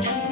Thank you.